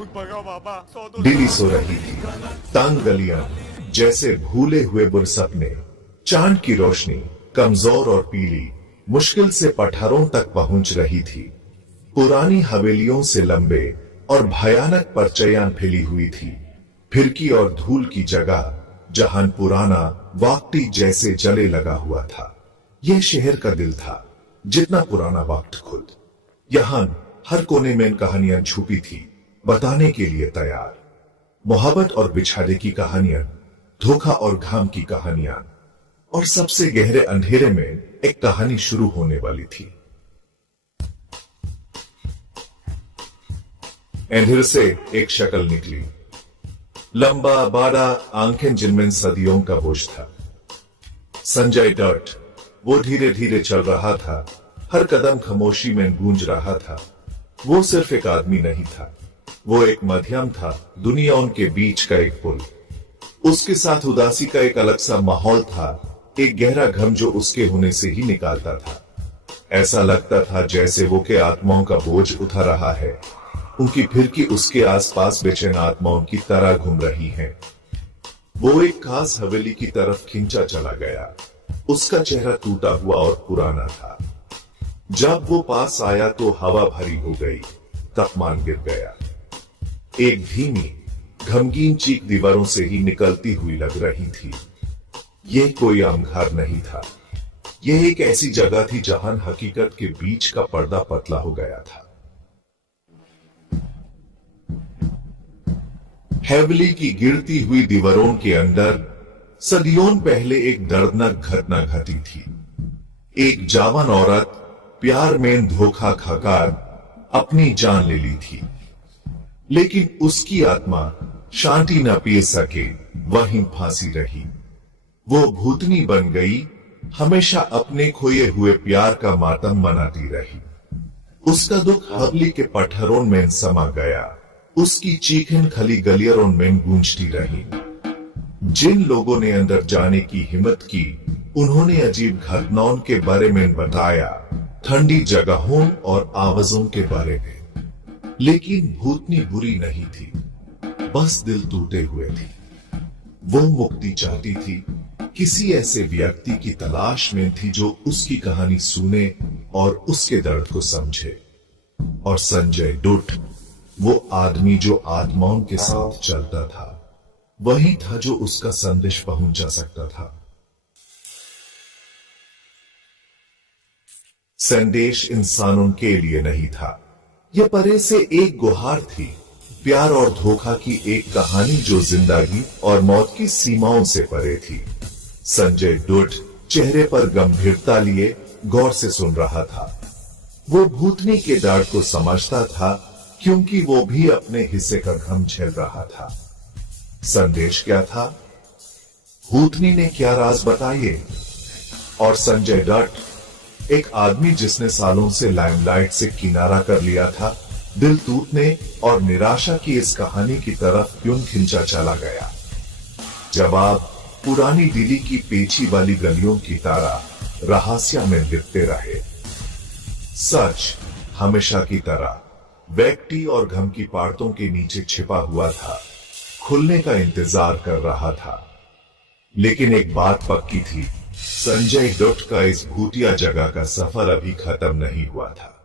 दिल्ली सो रही थी, तंग गलियां जैसे भूले हुए बुरसपने, चांद की रोशनी कमजोर और पीली मुश्किल से पठारों तक पहुंच रही थी। पुरानी हवेलियों से लंबे और भयानक परचयां फैली हुई थी। फिरकी और धूल की जगह जहां पुराना वक्ती जैसे जले लगा हुआ था। यह शहर का दिल था, जितना पुराना वक्त खुद। यहां हर कोने में कहानियां छुपी थी, बताने के लिए तैयार। मोहब्बत और बिछाने की कहानियां, धोखा और घाम की कहानियां, और सबसे गहरे अंधेरे में एक कहानी शुरू होने वाली थी। अंधेरे से एक शक्ल निकली, लंबा बाड़ा आंखें जिनमें सदियों का बोझ था। संजय दत्त। वो धीरे धीरे चल रहा था, हर कदम खामोशी में गूंज रहा था। वो सिर्फ एक आदमी नहीं था, वो एक माध्यम था, दुनियाओं के बीच का एक पुल। उसके साथ उदासी का एक अलग सा माहौल था, एक गहरा गम जो उसके होने से ही निकालता था। ऐसा लगता था जैसे वो के आत्माओं का बोझ उठा रहा है, उनकी फिरकी उसके आसपास बेचैन आत्माओं की तरह घूम रही है। वो एक खास हवेली की तरफ खिंचा चला गया। उसका चेहरा टूटा हुआ और पुराना था। जब वो पास आया तो हवा भरी हो गई, तापमान गिर गया। एक धीमी गमगीन चीख दीवारों से ही निकलती हुई लग रही थी। यह कोई आम घर नहीं था, यह एक ऐसी जगह थी जहां हकीकत के बीच का पर्दा पतला हो गया था। हवेली की गिरती हुई दीवारों के अंदर सदियों पहले एक दर्दनाक घटना घटी थी। एक जवान औरत प्यार में धोखा खाकर अपनी जान ले ली थी, लेकिन उसकी आत्मा शांति न पी सके, वहीं फांसी रही। वो भूतनी बन गई, हमेशा अपने खोए हुए प्यार का मातम मनाती रही। उसका दुख हवेली के पठारों में समा गया, उसकी चीखें खली गलियारों में गूंजती रही। जिन लोगों ने अंदर जाने की हिम्मत की, उन्होंने अजीब घटनाओं के बारे में बताया, ठंडी जगहों और आवाजों के बारे में। लेकिन भूतनी बुरी नहीं थी, बस दिल टूटे हुए थी। वो मुक्ति चाहती थी, किसी ऐसे व्यक्ति की तलाश में थी जो उसकी कहानी सुने और उसके दर्द को समझे। और संजय दत्त, वो आदमी जो आत्माओं के साथ चलता था, वही था जो उसका संदेश पहुंचा सकता था। संदेश इंसानों के लिए नहीं था, यह परे से एक गुहार थी, प्यार और धोखा की एक कहानी जो जिंदगी और मौत की सीमाओं से परे थी। संजय दत्त चेहरे पर गंभीरता लिए गौर से सुन रहा था। वो भूतनी के दर्द को समझता था, क्योंकि वो भी अपने हिस्से का गम झेल रहा था। संदेश क्या था? भूतनी ने क्या राज बताए? और संजय दत्त, एक आदमी जिसने सालों से लाइमलाइट से किनारा कर लिया था, दिल टूटने और निराशा की इस कहानी की तरफ क्यों खिंचा चला गया? जवाब पुरानी दिल्ली की पेची वाली गलियों की तरह रहस्य में लिपटे रहे। सच हमेशा की तरह व्यक्ति और गम की परतों के नीचे छिपा हुआ था, खुलने का इंतजार कर रहा था। लेकिन एक बात पक्की थी, संजय दत्त का इस भूतिया जगह का सफर अभी खत्म नहीं हुआ था।